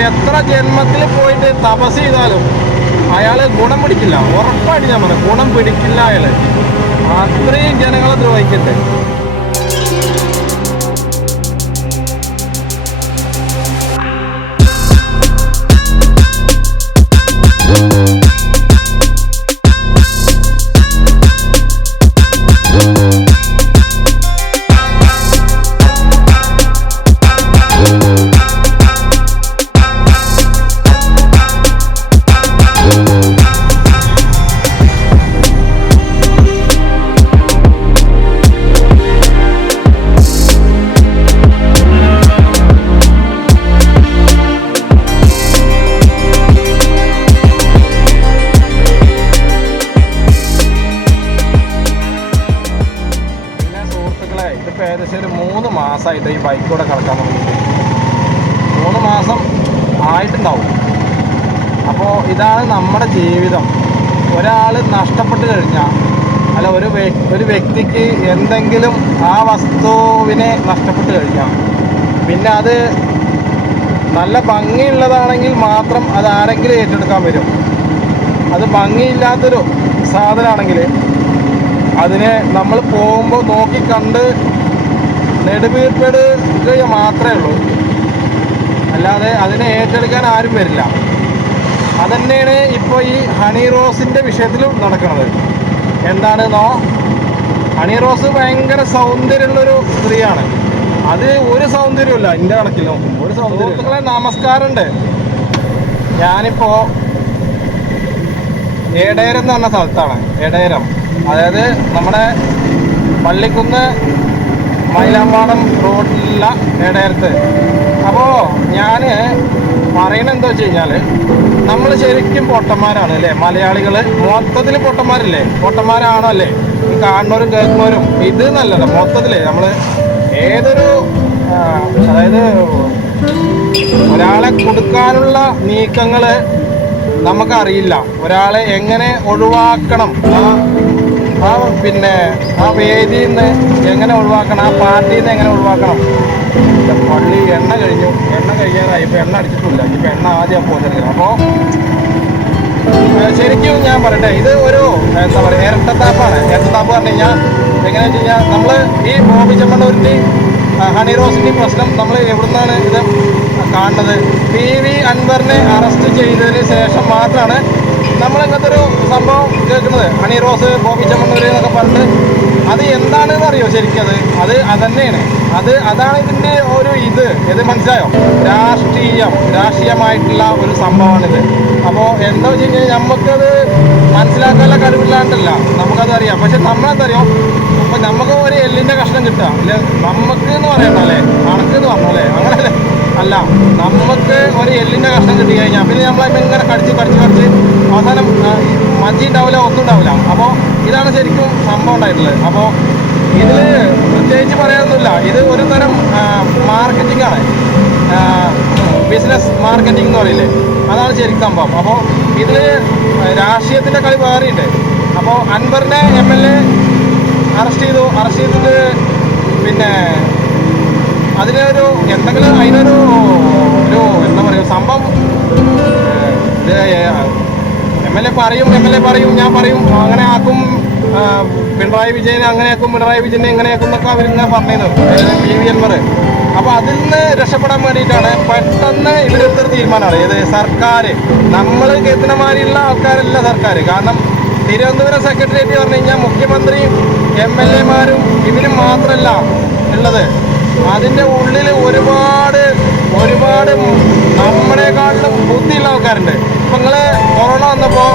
എത്ര ജന്മത്തിൽ പോയിട്ട് തപസ് ചെയ്താലും അയാൾ ഗുണം പിടിക്കില്ല. ഉറപ്പായിട്ട് ഞാൻ പറയാം ഗുണം പിടിക്കില്ല അയാൾ അത്രയും ജനങ്ങളെ ദ്രോഹിക്കട്ടെ. ആയിട്ടുണ്ടാവും അപ്പോൾ ഇതാണ് നമ്മുടെ ജീവിതം. ഒരാൾ നഷ്ടപ്പെട്ട് കഴിഞ്ഞാൽ അല്ല ഒരു ഒരു വ്യക്തിക്ക് എന്തെങ്കിലും ആ വസ്തുവിനെ നഷ്ടപ്പെട്ട് കഴിഞ്ഞാൽ പിന്നെ അത് നല്ല ഭംഗിയുള്ളതാണെങ്കിൽ മാത്രം അത് ആരെങ്കിലും ഏറ്റെടുക്കാൻ വരും. അത് ഭംഗിയില്ലാത്തൊരു സാധനമാണെങ്കിൽ അതിനെ നമ്മൾ പോകുമ്പോൾ നോക്കി കണ്ട് നെടുവീർപ്പെടുക മാത്രമേ ഉള്ളൂ. അല്ലാതെ അതിനെ ഏറ്റെടുക്കാൻ ആരും വരില്ല. അതന്നെയാണ് ഇപ്പോൾ ഈ ഹണി റോസിന്റെ വിഷയത്തിലും നടക്കുന്നത്. എന്താണെന്നോ ഹണി റോസ് ഭയങ്കര സൗന്ദര്യമുള്ളൊരു സ്ത്രീയാണ്. അത് ഒരു സൗന്ദര്യമില്ല എന്റെ കണക്കിലും ഒരു സൗന്ദര്യങ്ങളെ നമസ്കാരമുണ്ട്. ഞാനിപ്പോൾ ഏടേരം എന്ന് പറഞ്ഞ സ്ഥലത്താണ്. ഏടേരം. അതായത് നമ്മുടെ പള്ളിക്കുന്ന് മൈലാമ്പാടം റോഡിലുള്ള ഏടേരത്ത്. അപ്പോൾ ഞാൻ പറയണത് എന്താ വെച്ച് കഴിഞ്ഞാൽ നമ്മൾ ശരിക്കും പൊട്ടന്മാരാണ് അല്ലേ? മലയാളികൾ മൊത്തത്തിൽ പൊട്ടന്മാരില്ലേ? പൊട്ടന്മാരാണോ അല്ലേ കാണുന്നവരും കേൾക്കുന്നവരും ഇത് നല്ലത് മൊത്തത്തിൽ നമ്മൾ ഏതൊരു അതായത് ഒരാളെ കൊടുക്കാനുള്ള നീക്കങ്ങൾ നമുക്കറിയില്ല. ഒരാളെ എങ്ങനെ ഒഴിവാക്കണം? ആ പിന്നെ ആ വേദിയിൽ നിന്ന് എങ്ങനെ ഒഴിവാക്കണം? ആ പാർട്ടിയിൽ നിന്ന് എങ്ങനെ ഒഴിവാക്കണം? പള്ളി എണ്ണ കഴിഞ്ഞു. എണ്ണ കഴിയാറായി. ഇപ്പം എണ്ണ അടിച്ചിട്ടില്ല. ഇപ്പം എണ്ണ ആദ്യം പോകുന്നത് അപ്പോൾ ശരിക്കും ഞാൻ പറയട്ടെ ഇത് ഒരു എന്താ പറയുക ഇരട്ടത്താപ്പാണ്. ഇരട്ടത്താപ്പ് പറഞ്ഞു കഴിഞ്ഞാൽ എങ്ങനെയാ വെച്ച് കഴിഞ്ഞാൽ നമ്മൾ ഈ ബോബി ചെമ്മണ്ണൂരിന്റെയും ഹണി റോസിന്റെയും പ്രശ്നം നമ്മൾ എവിടുന്നാണ് ഇത് കാണുന്നത്? പി വി അൻവറിനെ അറസ്റ്റ് ചെയ്തതിന് ശേഷം മാത്രമാണ് നമ്മൾ ഇങ്ങനത്തെ ഒരു സംഭവം കേൾക്കുന്നത്? ഹണി റോസ് ബോബി ചമ്മണ്ണൂര് എന്നൊക്കെ പറഞ്ഞിട്ട് അത് എന്താണെന്ന് അറിയോ ശരിക്കും അത്? അത് അതന്നെയാണ്. അത് അതാണ് ഇതിന്റെ ഒരു ഇത്. ഇത് മനസ്സിലായോ? രാഷ്ട്രീയം രാഷ്ട്രീയമായിട്ടുള്ള ഒരു സംഭവമാണിത്. അപ്പോൾ എന്താ വെച്ച് കഴിഞ്ഞാൽ നമുക്കത് മനസ്സിലാക്കാനുള്ള കഴിവില്ലാണ്ടല്ല. നമുക്കത് അറിയാം. പക്ഷെ നമ്മളെന്തറിയോ? അപ്പം നമുക്ക് ഒരു എല്ലിന്റെ കഷ്ണം കിട്ടുക. അല്ലെ? നമുക്ക് എന്ന് പറയണ്ട അല്ലേ കണക്ക് എന്ന് പറഞ്ഞല്ലേ അങ്ങനല്ലേ? അല്ല നമുക്ക് ഒരു എല്ലിന്റെ കഷ്ണം കിട്ടി കഴിഞ്ഞാൽ പിന്നെ നമ്മളെ ഇങ്ങനെ കടിച്ച് കടിച്ച് കടിച്ച് അവസാനം ആ, ഉണ്ടാവില്ല ഒന്നും ഉണ്ടാവില്ല. അപ്പോൾ ഇതാണ് ശരിക്കും സംഭവം ഉണ്ടായിട്ടുള്ളത്. അപ്പോൾ ഇതിൽ പ്രത്യേകിച്ച് പറയാനൊന്നുമില്ല. ഇത് ഒരു തരം മാർക്കറ്റിംഗ് ആണ്. ബിസിനസ് മാർക്കറ്റിംഗ് എന്ന് പറയില്ലേ? അതാണ് ശരിക്കും സംഭവം. അപ്പോൾ ഇതിൽ രാഷ്ട്രീയത്തിന്റെ കളി വേറെയുണ്ട്. അപ്പോൾ അൻവറിനെ എം എൽ എ അറസ്റ്റ് ചെയ്തു. അറസ്റ്റ് പിന്നെ അതിനൊരു എന്തെങ്കിലും അതിനൊരു ഒരു എന്താ പറയുക സംഭവം എം എൽ എ പറയും എം എൽ എ പറയും ഞാൻ പറയും അങ്ങനെ ആക്കും പിണറായി വിജയനെ അങ്ങനെയാക്കും പിണറായി വിജയനെ എങ്ങനെയാക്കും എന്നൊക്കെ അവരിങ്ങനെ പറഞ്ഞത് പി വി എൻമാർ അപ്പോൾ അതിൽ നിന്ന് രക്ഷപ്പെടാൻ വേണ്ടിയിട്ടാണ് പെട്ടെന്ന് ഇവരെടുത്തൊരു തീരുമാനമാണ്. ഏത് സർക്കാർ നമ്മൾ കേൾക്കുന്ന മാതിരിയുള്ള ആൾക്കാരല്ല സർക്കാർ കാരണം തിരുവനന്തപുരം സെക്രട്ടേറിയറ്റ് പറഞ്ഞു കഴിഞ്ഞാൽ മുഖ്യമന്ത്രിയും എം എൽ എമാരും ഇവരും മാത്രമല്ല ഉള്ളത്. അതിന്റെ ഉള്ളിൽ ഒരുപാട് ഒരുപാട് നമ്മളെക്കാളിലും ബുദ്ധിയുള്ള ആൾക്കാരുണ്ട്. ഇപ്പം നിങ്ങൾ കൊറോണ വന്നപ്പോൾ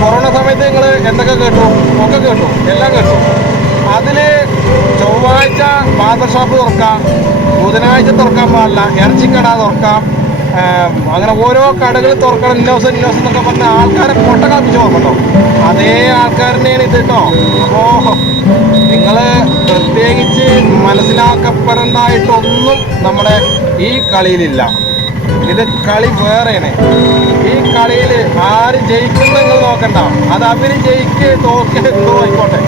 കൊറോണ സമയത്ത് നിങ്ങൾ എന്തൊക്കെ കേട്ടു? ഒക്കെ കേട്ടു. എല്ലാം കേട്ടു. അതിൽ ചൊവ്വാഴ്ച ബാർബർ ഷോപ്പ് തുറക്കാം. ബുധനാഴ്ച തുറക്കാൻ പാടില്ല. ഇറച്ചിക്കട തുറക്കാം. അങ്ങനെ ഓരോ കടകൾ തുറക്കണം. ഇന്നോസ് ഇന്നോസ് എന്നൊക്കെ പറഞ്ഞ ആൾക്കാരെ പൊട്ട കാപ്പിച്ച് തുറക്കണ്ടോ അതേ ആൾക്കാരനെയാണ് ഇത് കേട്ടോ. അപ്പോൾ നിങ്ങൾ പ്രത്യേകിച്ച് മനസ്സിലാക്കപ്പെടേണ്ടതായിട്ടൊന്നും നമ്മുടെ ഈ കളിയിലില്ല. ഇത് കളി വേറെയാണ്. ഈ കളിയിൽ ആര് ജയിക്കുന്നു നോക്കണ്ട. അത് അവർ ജയിക്ക് തോക്ക് എന്തോ ആയിക്കോട്ടെ.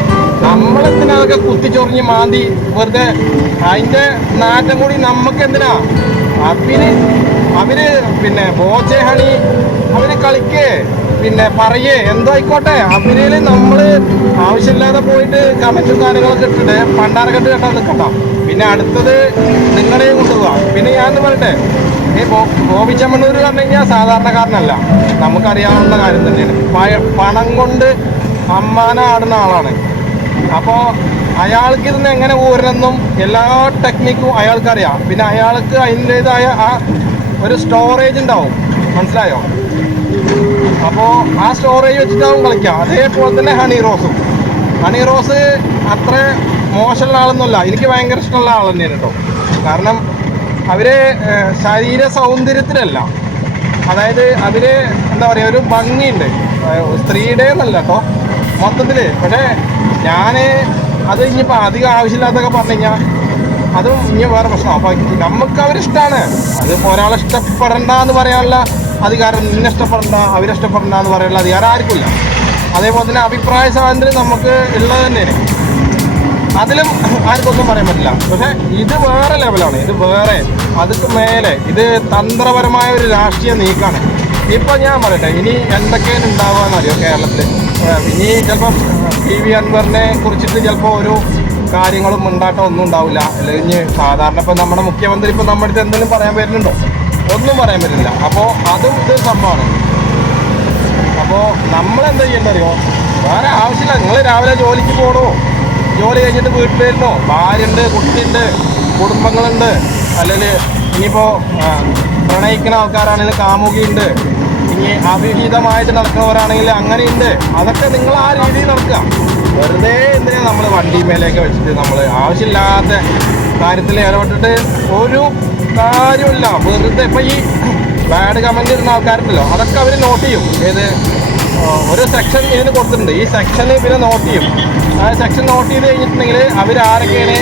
നമ്മളെന്തിനാ അതൊക്കെ കുത്തിച്ചൊറിഞ്ഞ് മാന്തി വെറുതെ? അതിന്റെ നാറ്റം കൂടി നമുക്ക് എന്തിനാ? അവർ അവർ പിന്നെ ബോജേ ഹണി അവർ കളിക്കേ. പിന്നെ പറയേ എന്തോ ആയിക്കോട്ടെ അവരിൽ നമ്മൾ ആവശ്യമില്ലാതെ പോയിട്ട് കമന്റും കാര്യങ്ങളൊക്കെ ഇട്ടിട്ട് പണ്ടാരക്കെട്ട് കേട്ടാ നിൽക്കണ്ട പിന്നെ അടുത്തത് നിങ്ങളെയും കൊണ്ടുപോവാം. പിന്നെ ഞാൻ പറയട്ടെ? ഈ ബോബി പറഞ്ഞു കഴിഞ്ഞാൽ സാധാരണക്കാരനല്ല. നമുക്കറിയാവുന്ന കാര്യം തന്നെയാണ്. പണം കൊണ്ട് അമ്മാന ആടുന്ന ആളാണ്. അപ്പോൾ അയാൾക്ക് ഇതിന് എങ്ങനെ ഊരണമെന്നും എല്ലാ ടെക്നിക്കും അയാൾക്കറിയാം. പിന്നെ അയാൾക്ക് അതിന്റെതായ ആ ഒരു സ്റ്റോറേജ് ഉണ്ടാവും. മനസ്സിലായോ? അപ്പോൾ ആ സ്റ്റോറേജ് വെച്ചിട്ടാവും കളിക്കുക അതേപോലെ തന്നെ ഹണി റോസും ഹണി റോസ് അത്ര മോശമുള്ള ആളൊന്നുമല്ല. എനിക്ക് ഭയങ്കര ഇഷ്ടമുള്ള ആൾ തന്നെയാണ് കേട്ടോ കാരണം അവർ ശരീര സൗന്ദര്യത്തിലല്ല. അതായത് അവർ എന്താ പറയുക ഒരു ഭംഗിയുണ്ട്. സ്ത്രീയുടെ എന്നല്ല കേട്ടോ മൊത്തത്തിൽ പക്ഷേ ഞാൻ അത് ഇനിയിപ്പോൾ അധികം ആവശ്യമില്ലാത്തൊക്കെ പറഞ്ഞു കഴിഞ്ഞാൽ അതും ഇനി വേറെ പ്രശ്നം അപ്പൊ നമുക്ക് അവരിഷ്ടമാണ് അത് ഒരാളെ ഇഷ്ടപ്പെടണ്ട എന്ന് പറയാനുള്ള അധികാരം നിന്നെ ഇഷ്ടപ്പെടണ്ട അവരിഷ്ടപ്പെടണ്ട എന്ന് പറയാനുള്ള അധികാരം ആർക്കില്ല അതേപോലെ തന്നെ അഭിപ്രായ സ്വാതന്ത്ര്യം നമുക്ക് ഉള്ളത് തന്നെയാണ്. അതിലും ആർക്കൊന്നും പറയാൻ പറ്റില്ല. പക്ഷേ ഇത് വേറെ ലെവലാണ്. ഇത് വേറെ അതിക്ക് മേലെ ഇത് തന്ത്രപരമായ ഒരു രാഷ്ട്രീയ നീക്കാണ്. ഇപ്പൊ ഞാൻ പറയട്ടെ ഇനി എന്തൊക്കെയാണ് ഉണ്ടാവുക എന്നറിയോ കേരളത്തിൽ ഇനി ചിലപ്പം പി വി അൻവറിനെ കുറിച്ചിട്ട് ചിലപ്പോൾ ഒരു കാര്യങ്ങളും ഉണ്ടാക്കാൻ ഒന്നും ഉണ്ടാവില്ല. അല്ലെങ്കിൽ സാധാരണ ഇപ്പം നമ്മുടെ മുഖ്യമന്ത്രി ഇപ്പം നമ്മുടെ അടുത്ത് എന്തെങ്കിലും പറയാൻ വരുന്നുണ്ടോ? ഒന്നും പറയാൻ പറ്റില്ല അപ്പോൾ അതും ഇത് സംഭവമാണ്. അപ്പോൾ നമ്മൾ എന്താ ചെയ്യേണ്ടറിയോ വേറെ ആവശ്യമില്ല. നിങ്ങൾ രാവിലെ ജോലിക്ക് പോകണോ ജോലി കഴിഞ്ഞിട്ട് വീട്ടിൽ വരുന്നോ? ഭാര്യയുണ്ട് കുട്ടിയുണ്ട് കുടുംബങ്ങളുണ്ട്. അല്ലെങ്കിൽ ഇനിയിപ്പോൾ പ്രണയിക്കുന്ന ആൾക്കാരാണെങ്കിൽ കാമുകിയുണ്ട്. ഇനി അവിഹിതമായിട്ട് നടക്കുന്നവരാണെങ്കിൽ അങ്ങനെയുണ്ട്. അതൊക്കെ നിങ്ങൾ ആ രീതിയിൽ നടക്കുക. വെറുതെ എന്തിനാ നമ്മൾ വണ്ടി മേലേക്ക് വെച്ചിട്ട് നമ്മൾ ആവശ്യമില്ലാത്ത കാര്യത്തിൽ ഇടപെട്ടിട്ട് ഒരു കാര്യമില്ല വെറുതെ ഇപ്പം ഈ ബാഡ് കമന്റ് ഇടുന്ന ആൾക്കാരുണ്ടല്ലോ അതൊക്കെ അവർ നോട്ട് ചെയ്യും. ഏത് ഒരു സെക്ഷൻ ഇതിന് കൊടുത്തിട്ടുണ്ട്. ഈ സെക്ഷന് പിന്നെ നോട്ട് ചെയ്യും. ആ സെക്ഷൻ നോട്ട് ചെയ്ത് കഴിഞ്ഞിട്ടുണ്ടെങ്കിൽ അവർ ആരൊക്കെയാണ്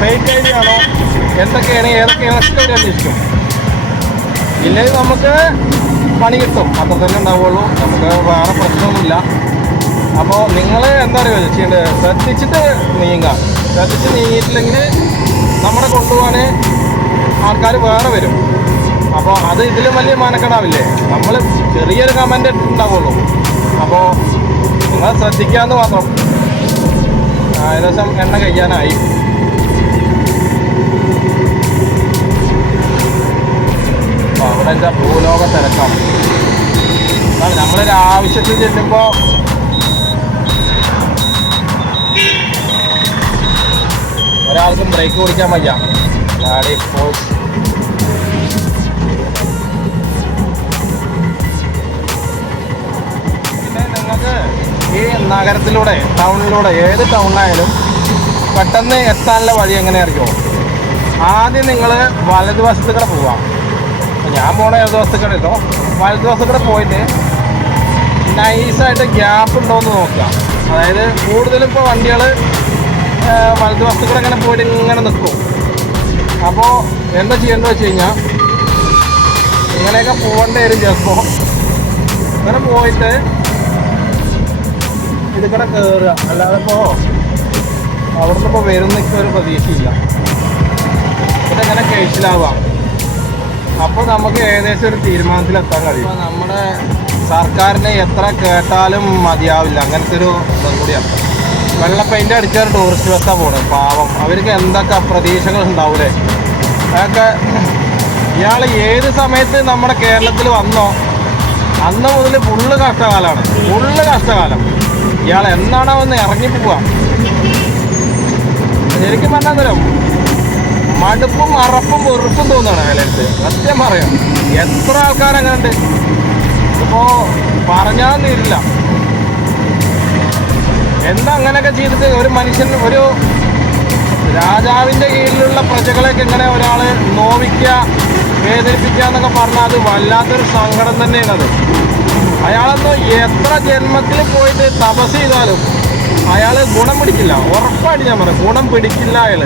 ഫേക്ക് ഐ ഡി ആണോ എന്തൊക്കെയാണ് ഏതൊക്കെയാണ് ഒക്കെ അവർ അന്വേഷിക്കും. ഇല്ലെങ്കിൽ നമുക്ക് പണി കിട്ടും അത്ര തന്നെ ഉണ്ടാവുള്ളൂ നമുക്ക് വേറെ പ്രശ്നമൊന്നുമില്ല. അപ്പോൾ നിങ്ങൾ എന്താ പറയുക ചെയ്യേണ്ടത് ശ്രദ്ധിച്ചിട്ട് നീങ്ങുക. ശ്രദ്ധിച്ച് നീങ്ങിയിട്ടില്ലെങ്കിൽ നമ്മുടെ കൊണ്ടുപോകാൻ ആൾക്കാർ വേറെ വരും. അപ്പോൾ അത് ഇതിലും വലിയ മാനക്കെടാവില്ലേ? നമ്മൾ ചെറിയൊരു കമന്റ് ഉണ്ടാവുള്ളൂ അപ്പോൾ നിങ്ങൾ ശ്രദ്ധിക്കാമെന്ന് മാത്രം. ഏകദേശം എണ്ണ കഴിയാനായി. അപ്പോൾ ഭൂലോക തിരക്കാണ്. നമ്മളൊരു ആവശ്യത്തിൽ ചെല്ലുമ്പോൾ ഒരാൾക്കും ബ്രേക്ക് കുടിക്കാൻ വയ്യ. ഗാഡി ഇപ്പോൾ പിന്നെ നിങ്ങൾക്ക് ഈ നഗരത്തിലൂടെ ടൗണിലൂടെ ഏത് ടൗണിലായാലും പെട്ടെന്ന് എത്താനുള്ള വഴി എങ്ങനെ ആദ്യം നിങ്ങൾ വലതുവശത്ത് കൂടെ പോവാം. ഞാൻ പോണ ഏത് കൂടെ കേട്ടോ? വലതുവശത്ത് കൂടെ പോയിട്ട് നൈസായിട്ട് ഗ്യാപ്പ് ഉണ്ടോ എന്ന് അതായത് കൂടുതലും ഇപ്പോൾ വണ്ടികൾ വലത് കൂടെ ഇങ്ങനെ പോയിട്ട് ഇങ്ങനെ നിൽക്കും അപ്പോൾ എന്താ ചെയ്യേണ്ടത് വെച്ച് കഴിഞ്ഞാൽ ഇങ്ങനെയൊക്കെ പോകേണ്ട വരും ചിലപ്പോൾ ഇങ്ങനെ പോയിട്ട് ഇതിക്കടെ കൂടെ കയറുക അല്ലാതെ ഇപ്പോൾ അവിടുന്ന് ഇപ്പോൾ വരുന്നൊക്കെ ഒരു പ്രതീക്ഷയില്ല. ഇതെങ്ങനെ കേസിലാവാം അപ്പോൾ നമുക്ക് ഏകദേശം ഒരു തീരുമാനത്തിലെത്താൻ കഴിയും. നമ്മുടെ സർക്കാരിനെ എത്ര കേട്ടാലും മതിയാവില്ല. അങ്ങനത്തെ ഒരു ഇതും കൂടിയാണ് വെള്ള പെയിന്റ് ടൂറിസ്റ്റ് ബസ്സാണ് പോണത് പാവം. അവർക്ക് എന്തൊക്കെ പ്രതീക്ഷകൾ ഉണ്ടാവൂലേ? അതൊക്കെ ഇയാൾ ഏത് സമയത്ത് നമ്മുടെ കേരളത്തിൽ വന്നോ അന്ന് മുതൽ ഫുള്ള് കഷ്ടകാലമാണ് ഫുള്ള് കഷ്ടകാലം. ഇയാൾ എന്നാണോ ഒന്ന് ഇറങ്ങി പോവുക ശരിക്കും പറഞ്ഞാൽ മടുപ്പും അറപ്പും വെറുപ്പും തോന്നുകയാണ് വിലയിരുത്ത് സത്യം പറയാം. എത്ര ആൾക്കാർ അങ്ങനെ ഉണ്ട് ഇപ്പോ പറഞ്ഞാൽ എന്താ അങ്ങനെയൊക്കെ ചെയ്തിട്ട് ഒരു മനുഷ്യൻ ഒരു രാജാവിന്റെ കീഴിലുള്ള പ്രജകളെയൊക്കെ എങ്ങനെ ഒരാൾ നോവിക്ക വേദനിപ്പിക്കുക എന്നൊക്കെ പറഞ്ഞാൽ അത് വല്ലാത്തൊരു സങ്കടം തന്നെയാണ് അത്. അയാളൊന്ന് എത്ര ജന്മത്തിൽ പോയിട്ട് തപസ് ചെയ്താലും അയാൾ ഗുണം പിടിക്കില്ല. ഉറപ്പായിട്ട് ഞാൻ പറയാം. ഗുണം പിടിക്കില്ല അയാൾ.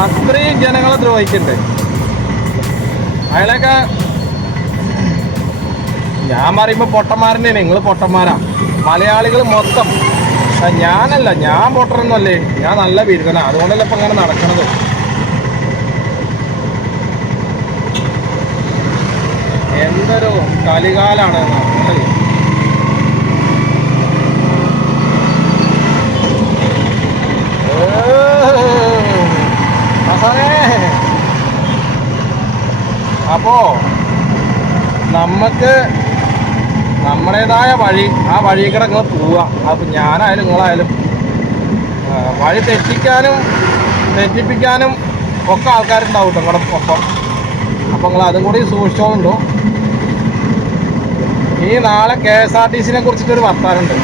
അത്രയും ജനങ്ങളെ ദ്രോഹിക്കണ്ടേ? അയാളൊക്കെ ഞാൻ പറയുമ്പോൾ പൊട്ടന്മാരനെ നിങ്ങൾ പൊട്ടന്മാരാ. മലയാളികൾ മൊത്തം. ഞാനല്ല ഞാൻ പൊട്ടറൊന്നുമല്ലേ ഞാൻ നല്ല ബിരുദനാ അതുകൊണ്ടല്ല ഇപ്പം അങ്ങനെ നടക്കണത്. എന്തൊരു കലികാലാണ് എന്നാണ്. ഏഹ്. അവസാനേ. അപ്പോ നമുക്ക് നമ്മുടേതായ വഴി ആ വഴി കൂടെ നിങ്ങൾ പോവുക. അപ്പൊ ഞാനായാലും നിങ്ങളായാലും വഴി തെറ്റിക്കാനും തെറ്റിപ്പിക്കാനും ഒക്കെ ആൾക്കാരുണ്ടാവും നിങ്ങളുടെ ഒപ്പം. അപ്പൊ നിങ്ങൾ അതും കൂടി സൂക്ഷിച്ചോണ്ടോ ഈ നാളെ കെ എസ് ആർ ടി സിനെ കുറിച്ചിട്ടൊരു വർത്താനുണ്ട്